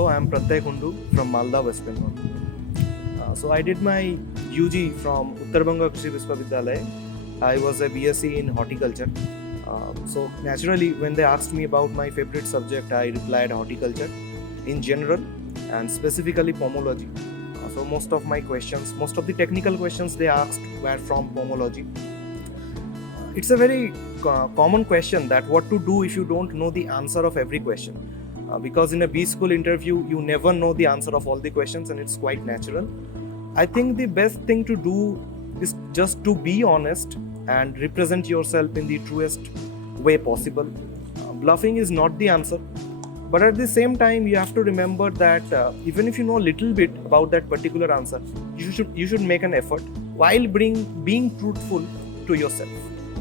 Hello, I am Pratyay Kundu from Malda, West Bengal. So I did my UG from Uttar Banga Krishi Vishwavidyalaya. I was a BSc in horticulture. So naturally, when they asked me about my favorite subject, I replied horticulture in general and specifically pomology. So most of my questions, most of the technical questions they asked were from pomology. It's a very common question that what to do if you don't know the answer of every question. Because in a B school interview, you never know the answer of all the questions and it's quite natural. I think the best thing to do is just to be honest and represent yourself in the truest way possible. Bluffing is not the answer, but at the same time, you have to remember that even if you know a little bit about that particular answer, you should make an effort while being truthful to yourself.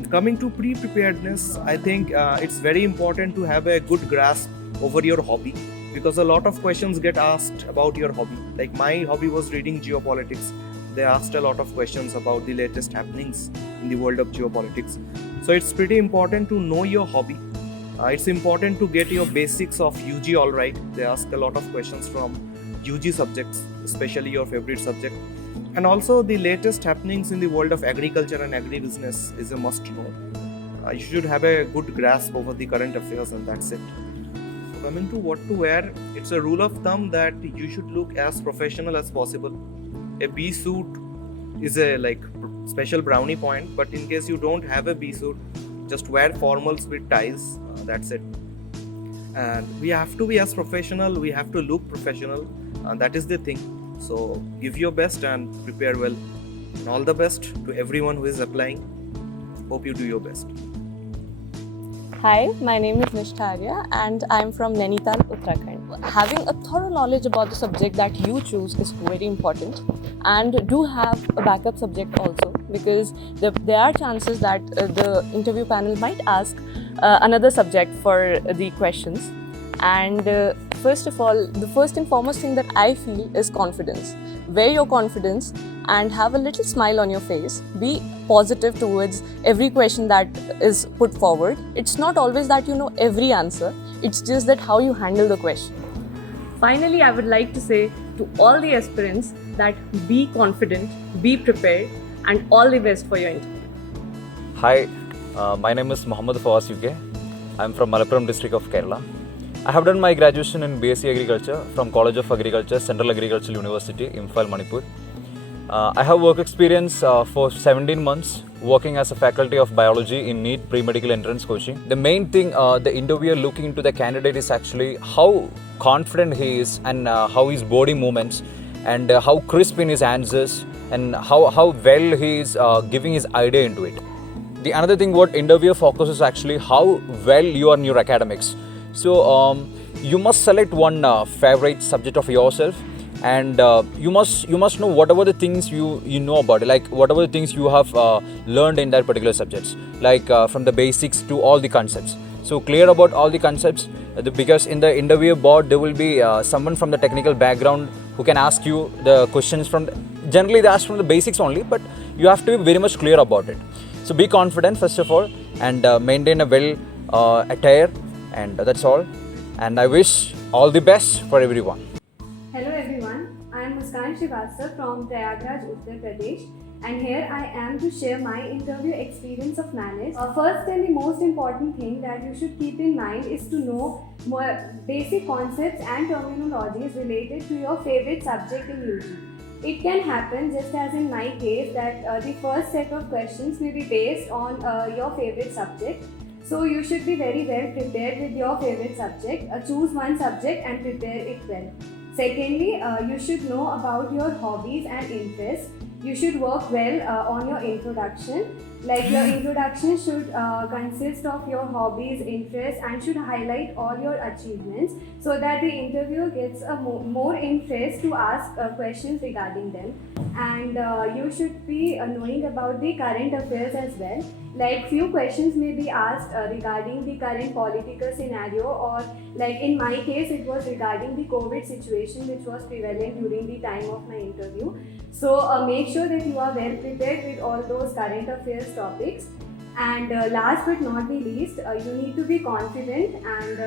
Coming to pre-preparedness, I think it's very important to have a good grasp over your hobby, because a lot of questions get asked about your hobby. Like my hobby was reading geopolitics. They asked a lot of questions about the latest happenings in the world of geopolitics. So it's pretty important to know your hobby. It's important to get your basics of UG all right. They ask a lot of questions from UG subjects, especially your favorite subject. And also the latest happenings in the world of agriculture and agribusiness is a must know. You should have a good grasp over the current affairs, and that's it. So coming to what to wear, it's a rule of thumb that you should look as professional as possible. A B suit is a special brownie point, but in case you don't have a B suit, just wear formals with ties. That's it. And we have to be as professional. We have to look professional. That is the thing. So give your best and prepare well. And all the best to everyone who is applying. Hope you do your best. Hi, my name is Nishtharya and I'm from Nainital, Uttarakhand. Having a thorough knowledge about the subject that you choose is very important, and do have a backup subject also, because there are chances that the interview panel might ask another subject for the questions. And first of all, the first and foremost thing that I feel is confidence. Wear your confidence and have a little smile on your face. Be positive towards every question that is put forward. It's not always that you know every answer, it's just that how you handle the question. Finally, I would like to say to all the aspirants that be confident, be prepared, and all the best for your interview. Hi, my name is Muhammad Fawaz UK. I am from Malappuram district of Kerala. I have done my graduation in BSc Agriculture from College of Agriculture, Central Agricultural University, Imphal, Manipur. I have work experience for 17 months working as a faculty of biology in NEET pre-medical entrance coaching. The main thing the interviewer looking into the candidate is actually how confident he is, and how his body movements, and how crisp in his answers, and how well he is giving his idea into it. The another thing what interviewer focuses actually how well you are in your academics. So you must select one favorite subject of yourself, and you must know whatever the things you know about it, like whatever the things you have learned in that particular subjects, like from the basics to all the concepts. So clear about all the concepts, because in the interview board there will be someone from the technical background who can ask you the questions from generally they ask from the basics only, but you have to be very much clear about it. So be confident first of all, and maintain a well attire, and that's all. And I wish all the best for everyone. Hello everyone, I am Muskan Srivastava from Prayagraj, Uttar Pradesh, and here I am to share my interview experience of NANIS. First and the most important thing that you should keep in mind is to know more basic concepts and terminologies related to your favorite subject in UG. It can happen, just as in my case, that the first set of questions may be based on your favorite subject. So you should be very well prepared with your favorite subject. Choose one subject and prepare it well. Secondly, you should know about your hobbies and interests. You should work well on your introduction. Like your introduction should consist of your hobbies, interests, and should highlight all your achievements, so that the interviewer gets a more interest to ask questions regarding them. And you should be knowing about the current affairs as well. Like few questions may be asked regarding the current political scenario, or like in my case it was regarding the COVID situation which was prevalent during the time of my interview. So make sure that you are well prepared with all those current affairs topics. And last but not the least, you need to be confident, and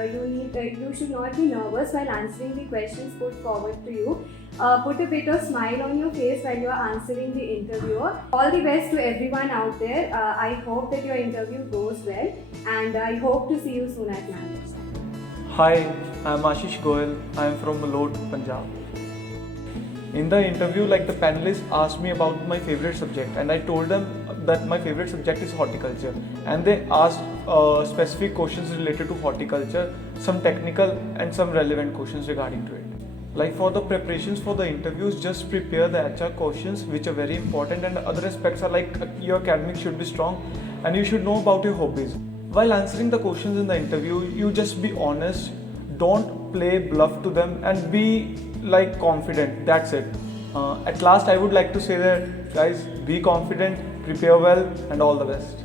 you should not be nervous while answering the questions put forward to you. Put a bit of smile on your face while you are answering the interviewer. All the best to everyone out there. I hope that your interview goes well, and I hope to see you soon at Managed. Hi, I'm Ashish Goyal. I'm from Malot, Punjab. In the interview, the panelists asked me about my favorite subject, and I told them that my favorite subject is horticulture. And they asked specific questions related to horticulture, some technical and some relevant questions regarding to it. For the preparations for the interviews, just prepare the HR questions, which are very important, and other aspects are your academics should be strong, and you should know about your hobbies. While answering the questions in the interview, you just be honest, don't play bluff to them, and be confident. That's it. At last, I would like to say that guys, be confident, prepare well, and all the best.